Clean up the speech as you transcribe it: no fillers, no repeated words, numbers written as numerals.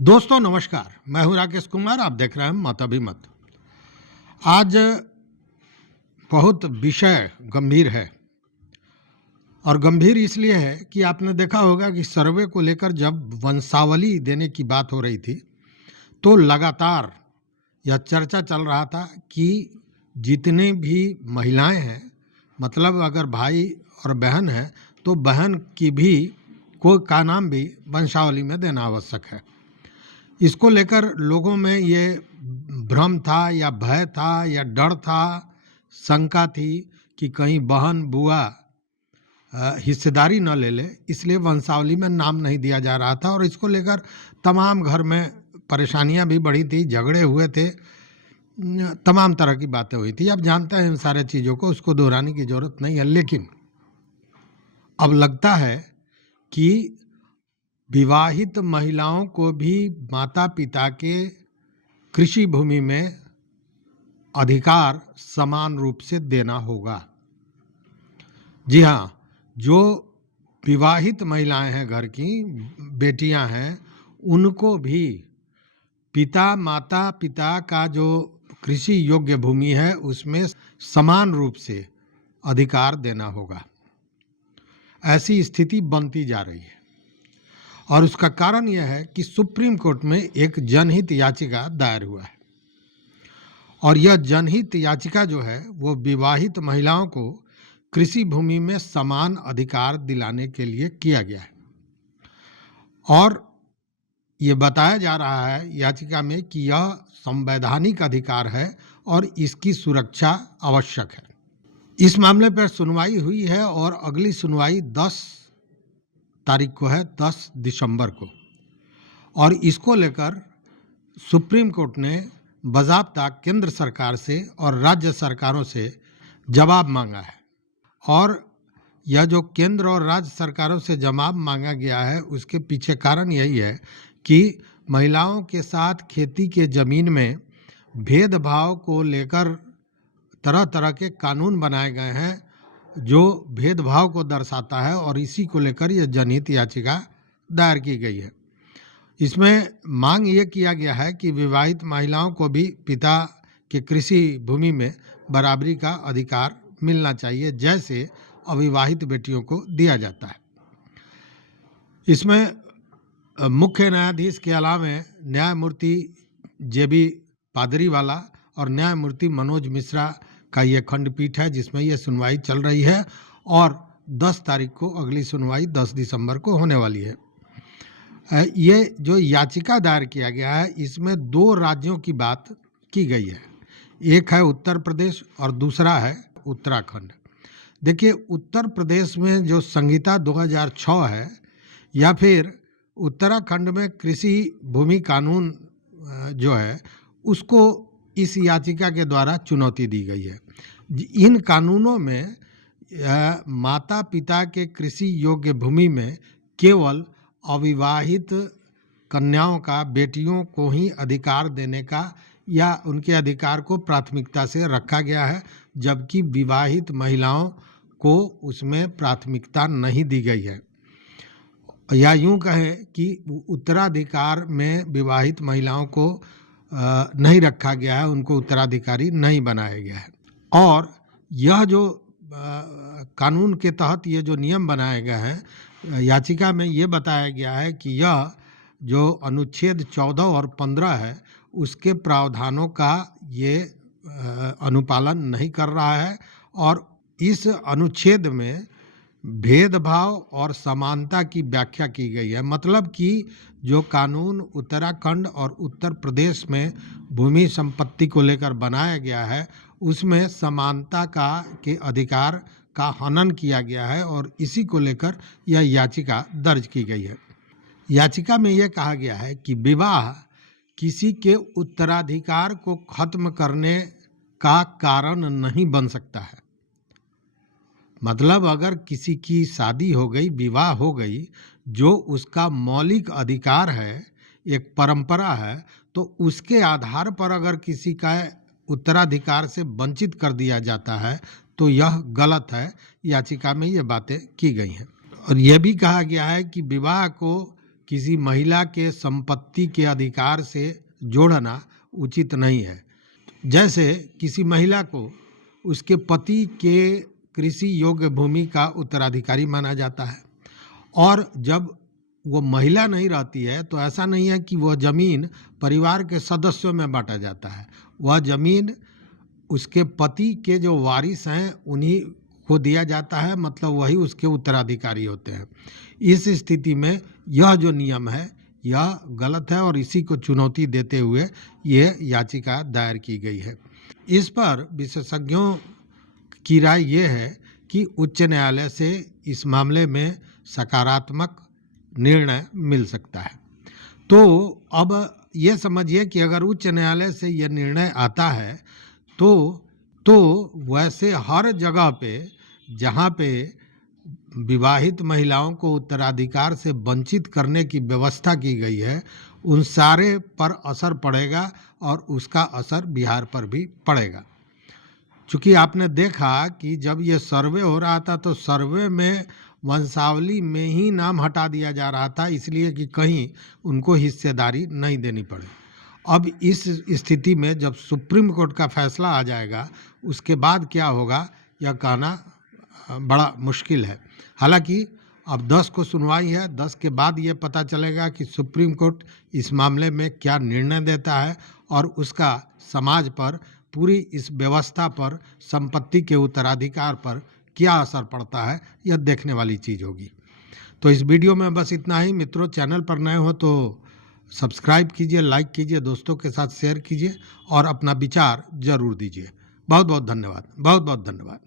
दोस्तों नमस्कार। मैं हूं राकेश कुमार। आप देख रहे हैं मत अभी मत। आज बहुत विषय गंभीर है और गंभीर इसलिए है कि आपने देखा होगा कि सर्वे को लेकर जब वंशावली देने की बात हो रही थी तो लगातार यह चर्चा चल रहा था कि जितने भी महिलाएं हैं, मतलब अगर भाई और बहन है तो बहन की भी कोई का नाम भी वंशावली में देना आवश्यक है। इसको लेकर लोगों में ये भ्रम था या भय था या डर था, शंका थी कि कहीं बहन बुआ हिस्सेदारी न ले ले, इसलिए वंशावली में नाम नहीं दिया जा रहा था और इसको लेकर तमाम घर में परेशानियां भी बढ़ी थी, झगड़े हुए थे, तमाम तरह की बातें हुई थी। अब जानते हैं इन सारे चीज़ों को, उसको दोहराने की ज़रूरत नहीं है। लेकिन अब लगता है कि विवाहित महिलाओं को भी माता पिता के कृषि भूमि में अधिकार समान रूप से देना होगा। जी हाँ, जो विवाहित महिलाएं हैं, घर की बेटियां हैं, उनको भी माता पिता का जो कृषि योग्य भूमि है उसमें समान रूप से अधिकार देना होगा। ऐसी स्थिति बनती जा रही है और उसका कारण यह है कि सुप्रीम कोर्ट में एक जनहित याचिका दायर हुआ है और यह जनहित याचिका जो है वो विवाहित महिलाओं को कृषि भूमि में समान अधिकार दिलाने के लिए किया गया है। और ये बताया जा रहा है याचिका में कि यह संवैधानिक अधिकार है और इसकी सुरक्षा आवश्यक है। इस मामले पर सुनवाई हुई है और अगली सुनवाई 10 तारीख को है, 10 दिसंबर को। और इसको लेकर सुप्रीम कोर्ट ने बाज़ाब्ता केंद्र सरकार से और राज्य सरकारों से जवाब मांगा है। और यह जो केंद्र और राज्य सरकारों से जवाब मांगा गया है उसके पीछे कारण यही है कि महिलाओं के साथ खेती के ज़मीन में भेदभाव को लेकर तरह तरह के कानून बनाए गए हैं जो भेदभाव को दर्शाता है और इसी को लेकर यह जनहित याचिका दायर की गई है। इसमें मांग ये किया गया है कि विवाहित महिलाओं को भी पिता के कृषि भूमि में बराबरी का अधिकार मिलना चाहिए जैसे अविवाहित बेटियों को दिया जाता है। इसमें मुख्य न्यायाधीश के अलावा न्यायमूर्ति जेबी पादरीवाला और न्यायमूर्ति मनोज मिश्रा का ये खंडपीठ है जिसमें ये सुनवाई चल रही है और 10 तारीख को अगली सुनवाई 10 दिसंबर को होने वाली है। ये जो याचिका दायर किया गया है इसमें 2 राज्यों की बात की गई है। एक है उत्तर प्रदेश और दूसरा है उत्तराखंड। देखिए, उत्तर प्रदेश में जो संहिता 2006 है या फिर उत्तराखंड में कृषि भूमि कानून जो है उसको इस याचिका के द्वारा चुनौती दी गई है। इन कानूनों में माता पिता के कृषि योग्य भूमि में केवल अविवाहित कन्याओं का, बेटियों को ही अधिकार देने का या उनके अधिकार को प्राथमिकता से रखा गया है, जबकि विवाहित महिलाओं को उसमें प्राथमिकता नहीं दी गई है। या यूं कहें कि उत्तराधिकार में विवाहित महिलाओं को नहीं रखा गया है, उनको उत्तराधिकारी नहीं बनाया गया है। और यह जो कानून के तहत ये जो नियम बनाए गए हैं, याचिका में ये बताया गया है कि यह जो अनुच्छेद 14 और 15 है उसके प्रावधानों का ये अनुपालन नहीं कर रहा है और इस अनुच्छेद में भेदभाव और समानता की व्याख्या की गई है। मतलब कि जो कानून उत्तराखंड और उत्तर प्रदेश में भूमि संपत्ति को लेकर बनाया गया है उसमें समानता के अधिकार का हनन किया गया है और इसी को लेकर यह याचिका दर्ज की गई है। याचिका में यह कहा गया है कि विवाह किसी के उत्तराधिकार को खत्म करने का कारण नहीं बन सकता है। मतलब अगर किसी की शादी हो गई, विवाह हो गई, जो उसका मौलिक अधिकार है, एक परंपरा है, तो उसके आधार पर अगर किसी का उत्तराधिकार से वंचित कर दिया जाता है तो यह गलत है। याचिका में ये बातें की गई हैं और यह भी कहा गया है कि विवाह को किसी महिला के संपत्ति के अधिकार से जोड़ना उचित नहीं है। जैसे किसी महिला को उसके पति के कृषि योग्य भूमि का उत्तराधिकारी माना जाता है, और जब वो महिला नहीं रहती है तो ऐसा नहीं है कि वह जमीन परिवार के सदस्यों में बांटा जाता है। वह जमीन उसके पति के जो वारिस हैं उन्हीं को दिया जाता है, मतलब वही उसके उत्तराधिकारी होते हैं। इस स्थिति में यह जो नियम है यह गलत है और इसी को चुनौती देते हुए यह याचिका दायर की गई है। इस पर विशेषज्ञों की राय ये है कि उच्च न्यायालय से इस मामले में सकारात्मक निर्णय मिल सकता है। तो अब ये समझिए कि अगर उच्च न्यायालय से यह निर्णय आता है तो वैसे हर जगह पे जहाँ पे विवाहित महिलाओं को उत्तराधिकार से वंचित करने की व्यवस्था की गई है उन सारे पर असर पड़ेगा और उसका असर बिहार पर भी पड़ेगा। चूँकि आपने देखा कि जब ये सर्वे हो रहा था तो सर्वे में वंशावली में ही नाम हटा दिया जा रहा था, इसलिए कि कहीं उनको हिस्सेदारी नहीं देनी पड़े। अब इस स्थिति में जब सुप्रीम कोर्ट का फैसला आ जाएगा उसके बाद क्या होगा यह कहना बड़ा मुश्किल है। हालांकि अब 10 को सुनवाई है, 10 के बाद ये पता चलेगा कि सुप्रीम कोर्ट इस मामले में क्या निर्णय देता है और उसका समाज पर, पूरी इस व्यवस्था पर, संपत्ति के उत्तराधिकार पर क्या असर पड़ता है, यह देखने वाली चीज़ होगी। तो इस वीडियो में बस इतना ही। मित्रों, चैनल पर नए हो तो सब्सक्राइब कीजिए, लाइक कीजिए, दोस्तों के साथ शेयर कीजिए और अपना विचार जरूर दीजिए। बहुत बहुत धन्यवाद, बहुत बहुत धन्यवाद।